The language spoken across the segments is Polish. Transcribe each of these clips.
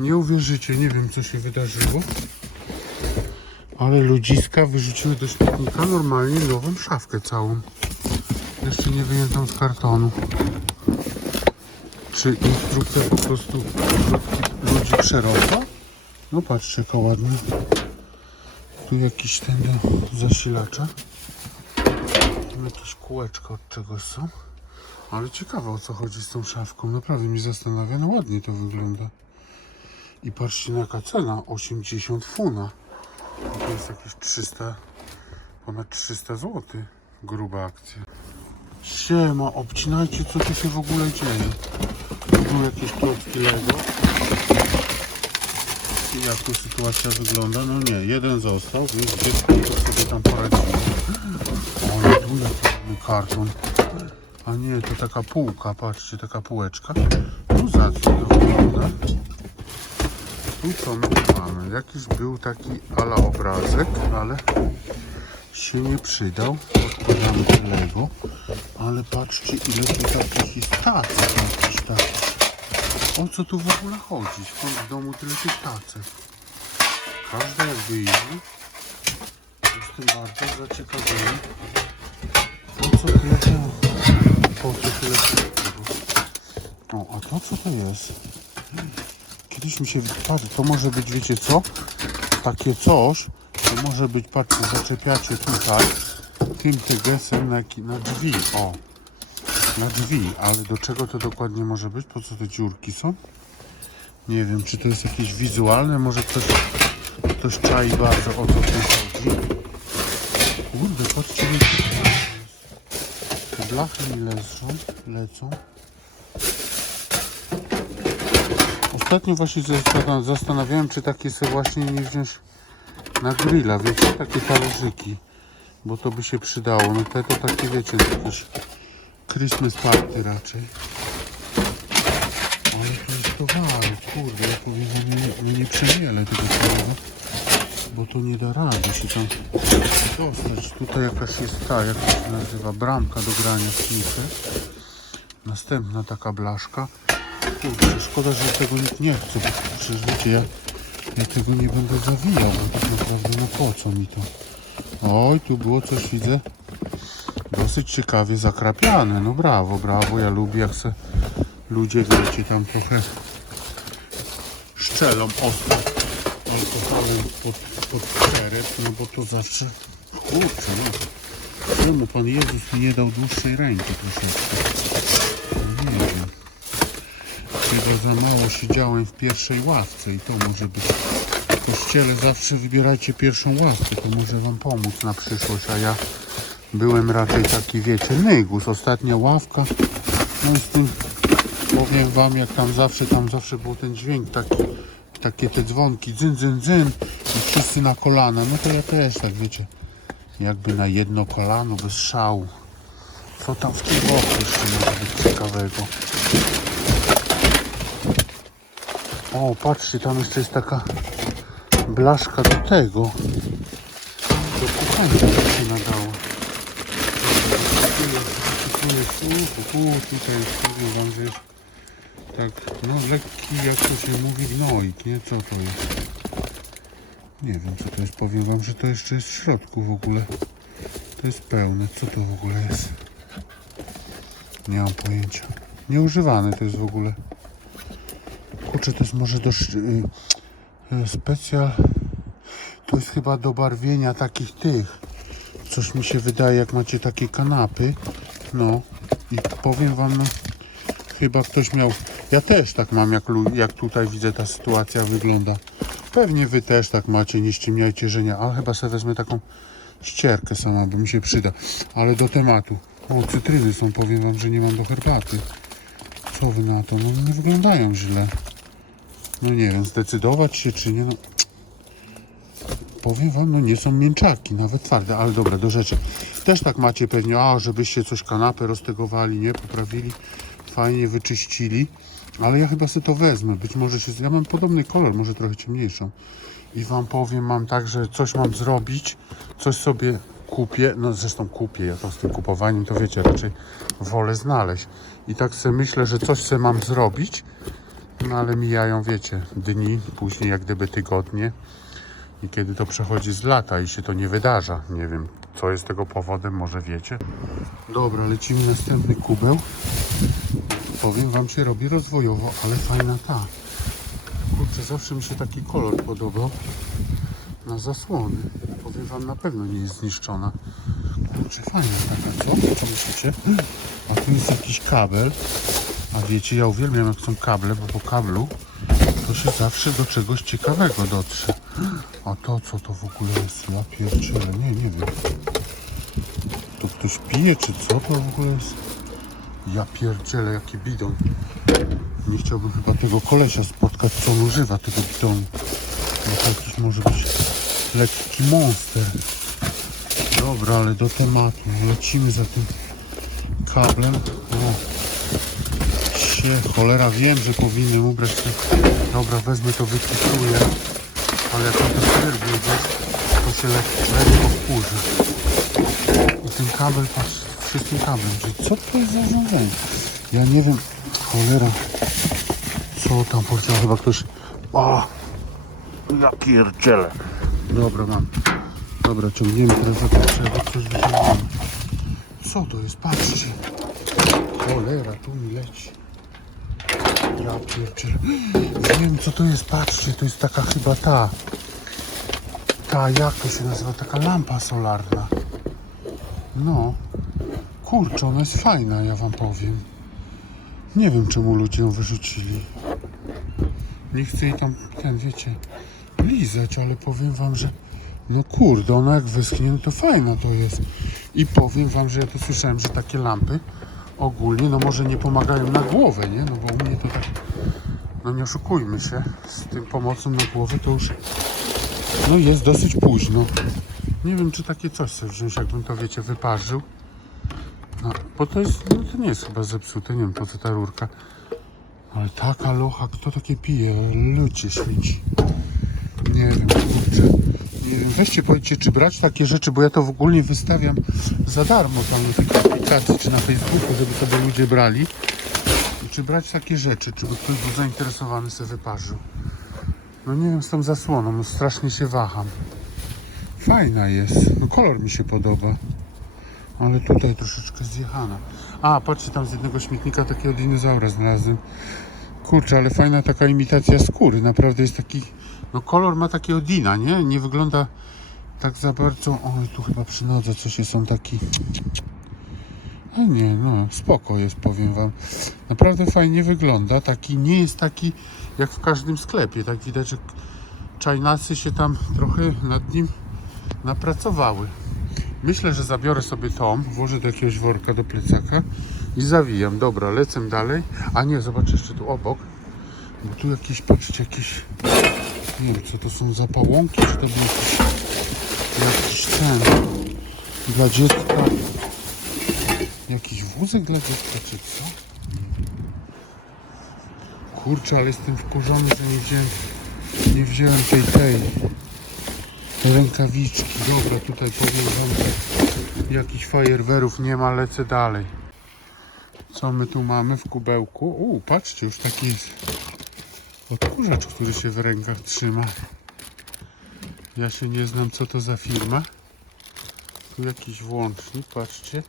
Nie uwierzycie, nie wiem co się wydarzyło. Ale ludziska wyrzuciły do śmietnika normalnie nową szafkę całą. Jeszcze nie wyjętą z kartonu. Czy instrukcja po prostu ludzi, przerosła? No patrzcie, jaka ładna. Tu jakiś ten zasilacza. Tam jakieś kółeczka od czegoś są. Ale ciekawe o co chodzi z tą szafką. Naprawdę mnie zastanawia. No ładnie to wygląda. I patrzcie na jaka cena. 80 funa. To jest jakieś 300, ponad 300 zł. Gruba akcja. Siema, obcinajcie co tu się w ogóle dzieje. Tu były jakieś klocki Lego. I jak tu sytuacja wygląda? No nie, jeden został, więc dziecko to sobie tam poradziło. Ale tu jaki karton. A nie, to taka półka, patrzcie, taka półeczka. No za co to wygląda? Tu co my mamy? Jakiś był taki ala obrazek, ale się nie przydał. Odkładamy do Lego. Ale patrzcie ile tu takich jest tacek. O co tu w ogóle chodzi? Skąd w domu tyle tych tacek? Każda jakby inna. Jestem bardzo zaciekawiony. Po co tyle tego? Po co tyle tego? O, a to co to jest? Kiedyś się wypadło, to może być, wiecie co? Takie coś, to może być, patrzcie, zaczepiacie tutaj tym tygesem na, na drzwi, o. Na drzwi, ale do czego to dokładnie może być? Po co te dziurki są? Nie wiem, czy to jest jakieś wizualne, może ktoś, ktoś czai bardzo o co tu chodzi. Kurde, patrzcie, te blachy mi lecą, lecą. Ostatnio właśnie zastan- zastanawiałem, czy takie sobie właśnie nie wziąć na grilla, wiecie, takie talerzyki, bo to by się przydało. No te to takie, wiecie, jakieś Christmas party raczej. Ale to jest towar, kurde, ja powiem, że nie, nie, nie przemielę tego całego, bo to nie da rady się tam dostać. Tutaj jakaś jest ta, jak to się nazywa, bramka do grania w. Następna taka blaszka. Kurczę, szkoda, że tego nikt nie chce, bo przecież wiecie, ja, ja tego nie będę zawijał, bo tak naprawdę no po co mi to? Oj, tu było coś, widzę, dosyć ciekawie zakrapiane, no brawo, brawo, ja lubię jak se ludzie, wiecie, tam trochę szczelą ostro alkoholem pod, pod czerep, no bo to zawsze, kurczę, no, czemu Pan Jezus nie dał dłuższej ręki troszeczkę? Chyba za mało siedziałem w pierwszej ławce i to może być. W kościele zawsze wybierajcie pierwszą ławkę, to może wam pomóc na przyszłość, a ja byłem raczej taki, wiecie, nygus. Ostatnia ławka, no i z tym powiem wam, jak tam zawsze, tam zawsze był ten dźwięk taki, takie te dzwonki, dzyn, dzyn, dzyn i wszyscy na kolana. No to ja też tak, wiecie, jakby na jedno kolano, bez szału. Co tam w tym boku jeszcze może być ciekawego? O, patrzcie, tam jeszcze jest taka blaszka do tego. Do kuchania to się nadało. Tutaj jest, powiem wam, że jest tak, no lekki, jak to się mówi, gnoik, nie? Co to jest? Nie wiem, co to jest. Powiem wam, że to jeszcze jest w środku w ogóle. To jest pełne. Co to w ogóle jest? Nie mam pojęcia. Nieużywane to jest w ogóle. Kurczę, to jest może do sz- y, y, specjal. To jest chyba do barwienia takich tych. Coś mi się wydaje, jak macie takie kanapy. No i powiem wam, no, chyba ktoś miał. Ja też tak mam, jak, jak tutaj widzę ta sytuacja wygląda. Pewnie wy też tak macie, nie ściemniajcie, że nie. Ale chyba sobie wezmę taką ścierkę sama, by mi się przyda. Ale do tematu. O, cytryny są, powiem wam, że nie mam do herbaty. Co wy na to? No nie wyglądają źle. No nie wiem, zdecydować się czy nie. No, powiem wam, no nie są mięczaki, nawet twarde, ale dobra, do rzeczy. Też tak macie pewnie, a żebyście coś kanapę roztegowali, nie? Poprawili, fajnie wyczyścili. Ale ja chyba sobie to wezmę. Być może się. Ja mam podobny kolor, może trochę ciemniejszą. I wam powiem, mam tak, że coś mam zrobić, coś sobie kupię. No zresztą kupię, ja to z tym kupowaniem to wiecie, raczej wolę znaleźć. I tak sobie myślę, że coś sobie mam zrobić, No ale mijają, wiecie, dni, później jak gdyby tygodnie. I kiedy to przechodzi z lata i się to nie wydarza. Nie wiem, co jest tego powodem, może wiecie. Dobra, lecimy następny kubeł. Powiem wam, się robi rozwojowo, ale fajna ta. Kurczę, zawsze mi się taki kolor podobał na zasłony. Powiem wam, na pewno nie jest zniszczona. Kurczę, fajna taka, co? Co myślicie? A tu jest jakiś kabel. A wiecie, ja uwielbiam jak są kable, bo po kablu to się zawsze do czegoś ciekawego dotrze. A to co to w ogóle jest? Ja pierdzielę, nie, nie wiem. To ktoś pije, czy co to w ogóle jest? Ja pierdzielę, jaki bidon. Nie chciałbym chyba tego kolesia spotkać, co on używa tego bidonu. Bo to jakiś może być lekki monster. Dobra, ale do tematu. Lecimy za tym kablem. Cholera, wiem, że powinienem ubrać się. Dobra, wezmę to, wypisuję. Ale jak on to gdzieś, to się le- lekko wkurzy. I ten kabel, patrz, wszystkim kablem. Co to jest za urządzenie? Ja nie wiem, cholera. Co tam powiedział? Chyba ktoś... O! Ja pierdzielę. Dobra, mam. Dobra, ciągniemy teraz za to coś wyciągniemy. Co to jest? Patrzcie. Cholera, tu mi leci. Ja pierdzielę. Wiem co to jest, patrzcie, to jest taka chyba ta. Ta, jak to się nazywa? Taka lampa solarna. No. Kurczę, ona jest fajna, ja wam powiem. Nie wiem czemu ludzie ją wyrzucili. Nie chcę jej tam, ten wiecie, lizać, ale powiem wam, że no kurde, ona jak wyschnie, no to fajna to jest. I powiem wam, że ja to słyszałem, że takie lampy ogólnie, no może nie pomagają na głowę, nie? No bo u mnie to tak, no nie oszukujmy się, z tym pomocą na głowę to już, no jest dosyć późno. Nie wiem, czy takie coś sobie wziąć, jakbym to, wiecie, wyparzył. No, bo to jest, no to nie jest chyba zepsute, nie wiem po co ta rurka. Ale taka locha, kto takie pije? Ludzie świeci. Nie wiem, kurczę. Nie wiem, weźcie powiedzcie, czy brać takie rzeczy, bo ja to w ogóle wystawiam za darmo tam aplikacji, czy na Facebooku, żeby sobie ludzie brali. I czy brać takie rzeczy, czy by ktoś był zainteresowany, sobie wyparzył. No nie wiem, z tą zasłoną, no strasznie się waham. Fajna jest, no kolor mi się podoba. Ale tutaj troszeczkę zjechana. A, patrzcie, tam z jednego śmietnika takiego dinozaura znalazłem. Kurczę, ale fajna taka imitacja skóry. Naprawdę jest taki. No kolor ma takiego dina, nie? Nie wygląda tak za bardzo. Oj, tu chyba przy nodze coś jest on taki. A nie, no spoko jest, powiem wam. Naprawdę fajnie wygląda. Taki nie jest taki jak w każdym sklepie. Tak widać, że czajnacy się tam trochę nad nim napracowały. Myślę, że zabiorę sobie tą, włożę do jakiegoś worka do plecaka i zawijam. Dobra, lecę dalej. A nie, zobacz jeszcze tu obok. Bo tu jakieś, patrzcie, jakieś... Nie wiem, co to są za pałąki, czy to był jakiś, jakiś ten... Dla dziecka... Jakiś wózek dla dziecka, czy co? Kurczę, ale jestem wkurzony, że nie wziąłem, nie wziąłem tej, tej rękawiczki. Dobra, tutaj powiem wam, jakichś fajerwerów nie ma, lecę dalej. Co my tu mamy w kubełku? U, patrzcie, już taki jest odkurzacz, który się w rękach trzyma. Ja się nie znam, co to za firma. Tu jakiś włącznik, patrzcie.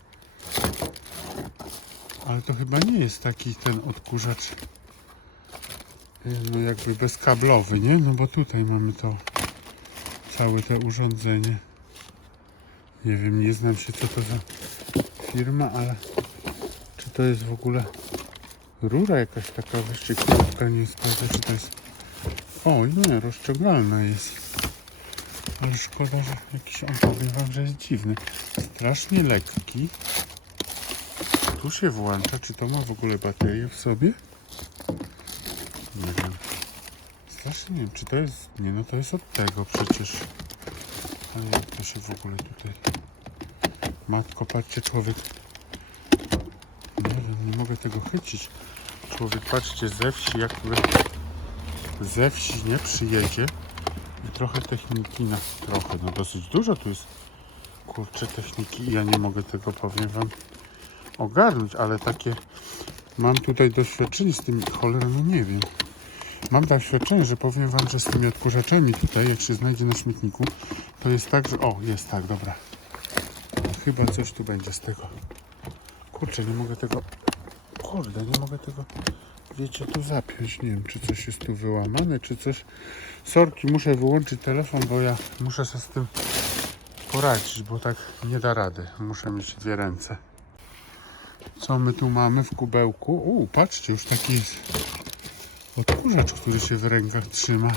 Ale to chyba nie jest taki ten odkurzacz y, no jakby bezkablowy, nie? No bo tutaj mamy to całe to urządzenie. Nie wiem, nie znam się co to za firma, ale czy to jest w ogóle rura jakaś taka wyszczyklówka, nie sprawdzę czy to jest o nie, rozciągalna jest ale szkoda, że jakiś on powiem wam, że jest dziwny strasznie lekki tu się włącza, czy to ma w ogóle baterię w sobie? Nie wiem Strasznie nie wiem, czy to jest. Nie, no to jest od tego przecież. Ale jak to się w ogóle tutaj. Matko, patrzcie, człowiek. Nie wiem, nie mogę tego chycić. Człowiek, patrzcie, ze wsi, jak ze wsi nie przyjedzie. I trochę techniki na. Trochę, no dosyć dużo tu jest. Kurczę, techniki ja nie mogę tego, powiem wam, ogarnąć, ale takie. Mam tutaj doświadczenie z tym cholera, no nie wiem. Mam doświadczenie, że powiem Wam, że z tymi odkurzaczami tutaj, jak się znajdzie na śmietniku, to jest tak, że... O, jest tak, dobra. Chyba coś tu będzie z tego. Kurczę, nie mogę tego... Kurde, nie mogę tego... Wiecie, tu zapiąć. Nie wiem, czy coś jest tu wyłamane, czy coś... Sorki, muszę wyłączyć telefon, bo ja muszę sobie z tym poradzić, bo tak nie da rady. Muszę mieć dwie ręce. Co my tu mamy w kubełku? U, patrzcie, już taki jest odkurzacz, który się w rękach trzyma.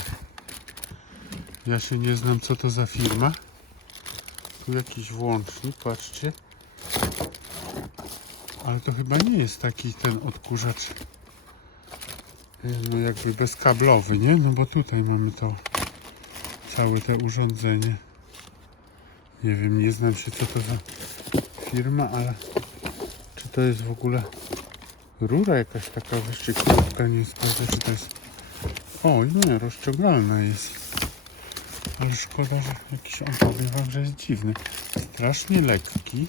Ja się nie znam, co to za firma. Tu jakiś włącznik, patrzcie. Ale to chyba nie jest taki ten odkurzacz, y, no jakby bezkablowy, nie? No bo tutaj mamy to, całe te urządzenie. Nie wiem, nie znam się, co to za firma, ale to jest w ogóle rura jakaś taka wyścieklówka, nie sprawdzę, czy to jest... O, nie, rozciągalna jest. Ale szkoda, że jakiś, on powiem wam, że jest dziwny. Strasznie lekki.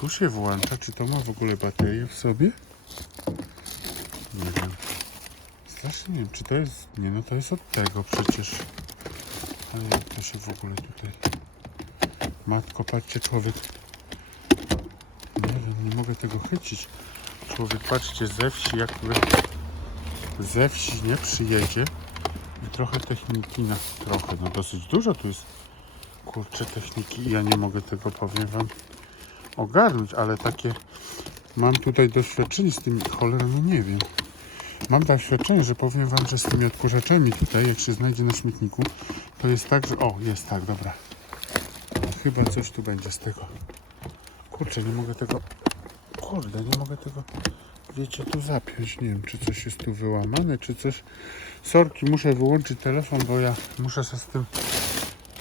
Tu się włącza, czy to ma w ogóle baterię w sobie? Nie wiem. Strasznie nie wiem, czy to jest... Nie, no to jest od tego przecież. Ale jak to się w ogóle tutaj... Matko, patrzcie, człowiek... Mogę tego chycić. Człowiek, patrzcie, ze wsi, jak ze wsi nie przyjedzie i trochę techniki na trochę, no dosyć dużo tu jest kurczę techniki i ja nie mogę tego powiem wam ogarnąć, ale takie mam tutaj doświadczenie z tymi cholera, no nie wiem. Mam doświadczenie, że powiem wam, że z tymi odkurzaczami tutaj, jak się znajdzie na śmietniku, to jest tak, że o, jest tak, dobra. Chyba coś tu będzie z tego. Kurczę, nie mogę tego. Kurde, nie mogę tego. Wiecie, tu zapiąć. Nie wiem, czy coś jest tu wyłamane, czy coś. Sorki, muszę wyłączyć telefon, bo ja muszę sobie z tym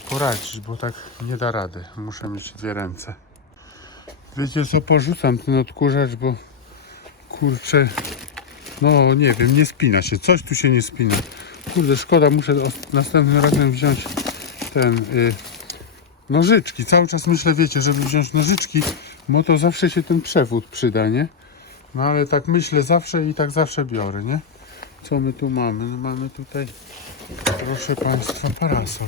poradzić, bo tak nie da rady. Muszę mieć dwie ręce. Wiecie co, porzucam ten odkurzacz, bo kurczę, no nie wiem, nie spina się. Coś tu się nie spina. Kurde, szkoda, muszę następnym razem wziąć ten. Y, nożyczki. Cały czas myślę, wiecie, żeby wziąć nożyczki, bo to zawsze się ten przewód przyda, nie? No ale tak myślę zawsze i tak zawsze biorę, nie? Co my tu mamy? No mamy tutaj, proszę Państwa, parasol.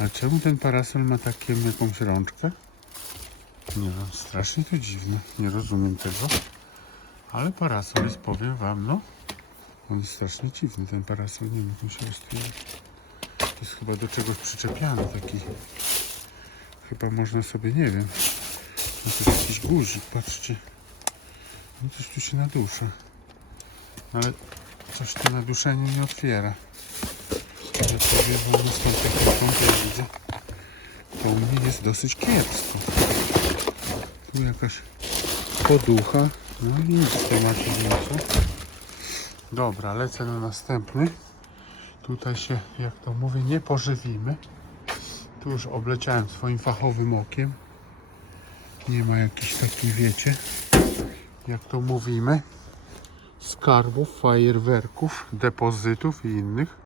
A czemu ten parasol ma taką jakąś rączkę? Nie wiem, strasznie to dziwne. Nie rozumiem tego. Ale parasol jest, powiem Wam, no. On jest strasznie dziwny, ten parasol. Nie wiem, jak on się rozstawia. To jest chyba do czegoś przyczepiany taki. Chyba można sobie, nie wiem. No to jest jakiś guzik, patrzcie. No coś tu się nadusza. Ale coś to naduszenie nie otwiera. Ale powiem wam, z tą techniką ja widzę. To u mnie jest dosyć kiepsko. Tu jakaś poducha. No i nic w temacie. Dobra, lecę na następny. Tutaj się, jak to mówię, nie pożywimy. Tu już obleciałem swoim fachowym okiem. Nie ma jakichś takich, wiecie, jak to mówimy, skarbów, fajerwerków, depozytów i innych.